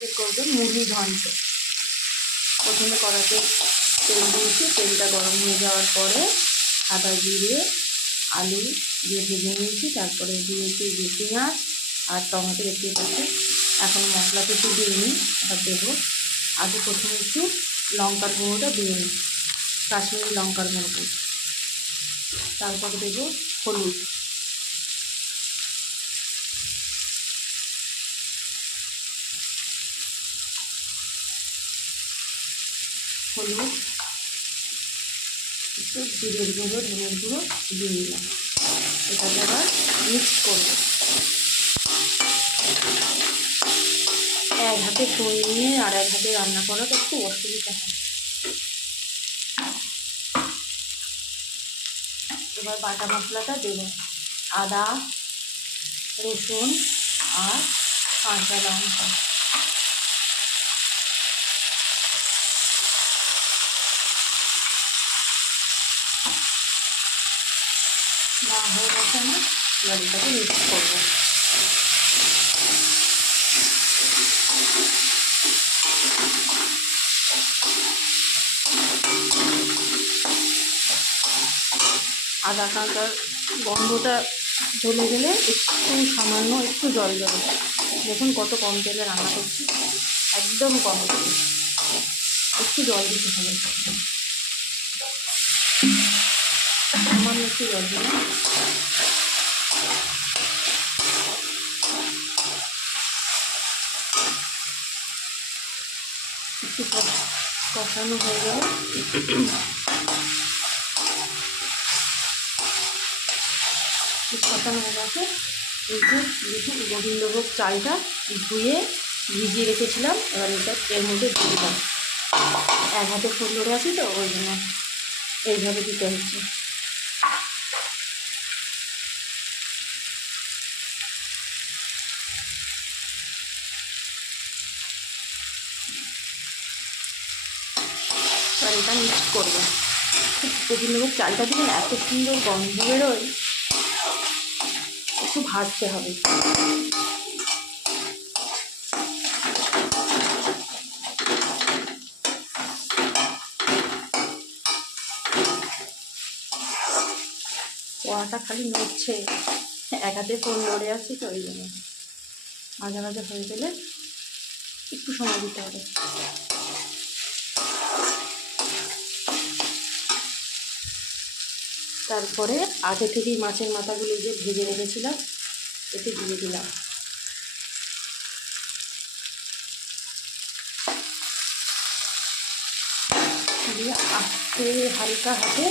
করবে মুড়ি ঘন্ট। প্রথমে কড়াতে তেল দিয়েছি, তেলটা গরম হয়ে যাওয়ার পরে আদা জিরে আলু দিয়ে ভেজে নিয়েছি, তারপরে দিয়েছি যে পেঁয়াজ আর টমেটো দেখতে পাচ্ছি। এখন মশলা কিছু দিইনি, এবার দেবো। আগে প্রথমে একটু লঙ্কার গুঁড়োটা দিয়ে নিই, কাশ্মীরি লঙ্কার গুঁড়ো। তারপরে দেবো হলুদ, হলুদ একটু জিরের গুঁড়ো ধনের গুঁড়ো দিয়ে দিলাম। এটাকে আবার মিক্স করবো। এক হাতে ফোন নিয়ে আর এক হাতে রান্না করাটা একটু অসুবিধা হয়। এবার বাটা মশলাটা দেবো, আদা রসুন আর কাঁচা লঙ্কা। না হয়ে গেছে না, এবার এটাকে মিক্স করবো। আদা কাঁচার গন্ধটা চলে গেলে একটু সামান্য একটু জল দেবো। দেখুন কত কম তেলে রান্না করছি, একদম কম তেলে, একটু জল দিতে হবে। সামান্য একটু জল দিলাম। একটু কষানো হয়ে গেল, কষানো হয়ে গেছে। এই যে দেখুন গোবিন্দভোগ চালটা ধুয়ে ভিজিয়ে রেখেছিলাম, এবার এটা এর মধ্যে দিয়ে দিলাম। এক হাতে ফুল ধরে আছি তো ওই জন্য এইভাবে দিতে হচ্ছে। এবার এটা মিক্স করবো। গোবিন্দভোগ চালটা দিলে এত সুন্দর গন্ধ বেরোয়, একটু ভাজতে হবে। কড়াটা খালি নড়ছে, এক হাতে ফোন ধরে আসছি তো ওই জন্য। মাঝে মাঝে হয়ে গেলে একটু সময় দিতে হবে। তারপরে আগে থেকেই মাছের মাথাগুলো যে ভেজে রেখেছিলাম এতে দিয়ে দিলাম। দিয়ে আস্তে হালকা হাতে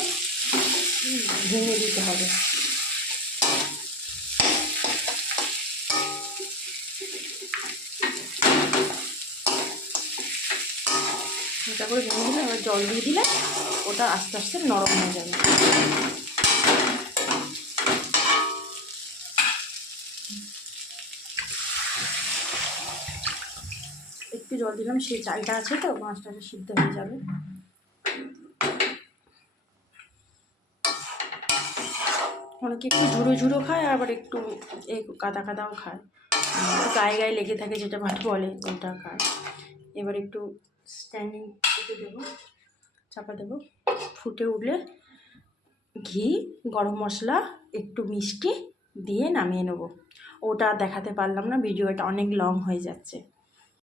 ভেঙে দিতে হবে। হালকা করে ভেঙে দিলে এবার জল দিয়ে দিলে ওটা আস্তে আস্তে নরম হয়ে যাবে। একটু জল দিলাম, সেই চালটা আছে তো মাছটা সিদ্ধ হয়ে যাবে। অনেকে একটু ঝুড়ো ঝুড়ো খায়, আবার একটু এই কাদা কাদাও খায়, গায়ে গায়ে লেগে থাকে যেটা ভাত বলে ওটা খায়। এবার একটু স্ট্যান্ডিং দেবো, চাপা দেবো। ফুটে উঠলে ঘি গরম মশলা একটু মিষ্টি দিয়ে নামিয়ে নেবো। ওটা দেখাতে পারলাম না, ভিডিওটা অনেক লং হয়ে যাচ্ছে।